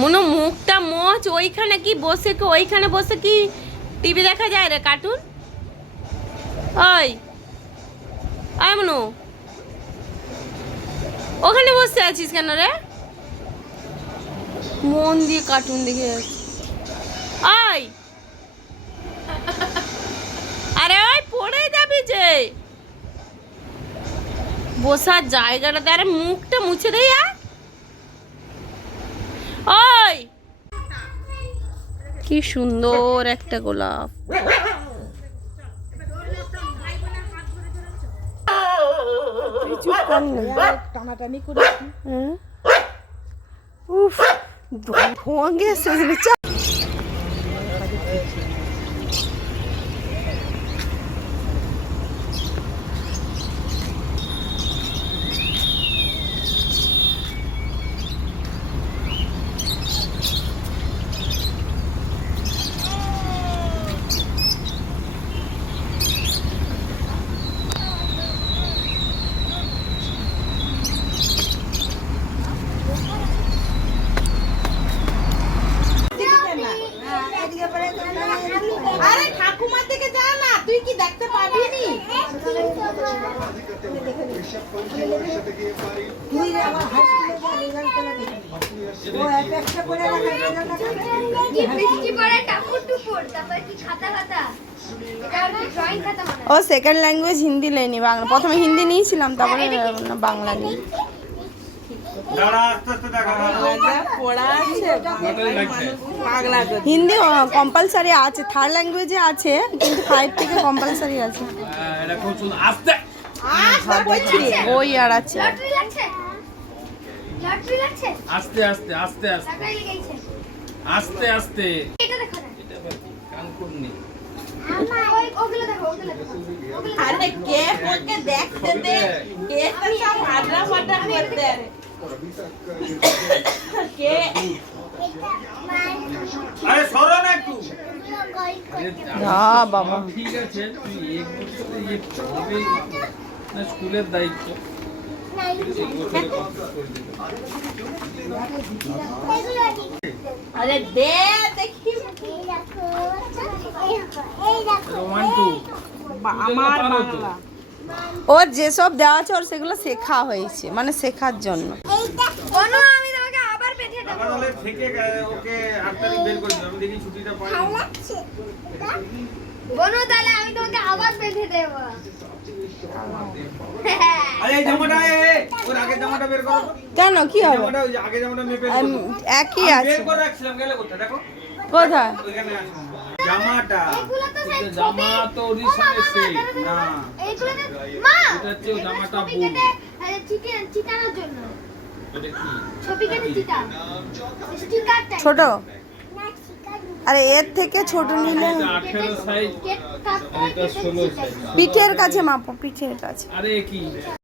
মনে, মুখটা মোচ, ওইখানে কি বসে কি ওইখানে বসে কি টিভি দেখা যায় রে কার্টুন ওই মনু। ওখানে বসে আছিস কেন রে? মন দিয়ে কার্টুন দেখে। আয় আরে ওই, পড়ে যাবি যে। বসার জায়গাটাতে আরে মুখটা মুছে দেই আর কি সুন্দর একটা গোলাপ। টানাটানি করে হ্যাঁ? উফ ধোঁয়া না তুই দেখতে পাবি নি কি বৃষ্টি পড়ে টাপুর টুপুর তারপর কি খাতা খাতা? এটা আর কি ড্রয়িং খাতা মনে ও সেকেন্ড ল্যাঙ্গুয়েজ হিন্দি লেনি বাংলা। প্রথমে হিন্দি নিয়েছিলাম তারপরে বাংলা নিই দাঁড়া আস্তে আস্তে দেখা পড়া আছে পাগলা গো হিন্দি কম্পালসারি আছে থার্ড ল্যাঙ্গুয়েজে আছে কিন্তু ফাইভ থেকে কম্পালসারি আছে। এটা খুব সুন্দর। আস্তে! আসতে বলছি ওই আর আছে। আস্তে আস্তে আস্তে আস্তে। আস্তে আস্তে। এটা দেখো না এটা আবার কি? কানপুর নেই ওই ওগুলো দেখো ওগুলো দেখো ওগুলো দেখো। আরে কে দেখতে দে? কে সব আড্রা মাড্রা করতে? আরে সরো না একটু। যা বাবা। ঠিক আছে তুই এক বছরে ইয়ে না স্কুলের দায়িত্ব। আরে দে দেখি। আমার তো? বাংলা। ওর যেসব দেওয়া আছে ওর সেগুলো শেখা হয়েছে মানে শেখার জন্য। অনু আমি তোমাকে আবার পেঠে দেবো। আবার হলে থেকে গে- ওকে আট তারিখ বের করে দিন আমি দেখি ছুটিটা পাই বনু তাহলে আমি তোমাকে আবার বেঁধে দেব। আরে এই জামাটা এ, এ, ওর আগের জামাটা বের করো। তো। কেন কি হবে। একই আছে বের করে রাখছিলাম গেলে কোথায়? জামাটা। জামা তো না এইগুলো মা এটা হচ্ছে জামাটা ছবি বুল কেটে আহ, চিটে- চিটানোর জন্য। এটা কি? ছবি কেটে চিটা স্টিকারটা। ছোট? আরে এর থেকে ছোট। নিলে পিঠের কাছে মাপো পিঠের কাছে। আরে কি?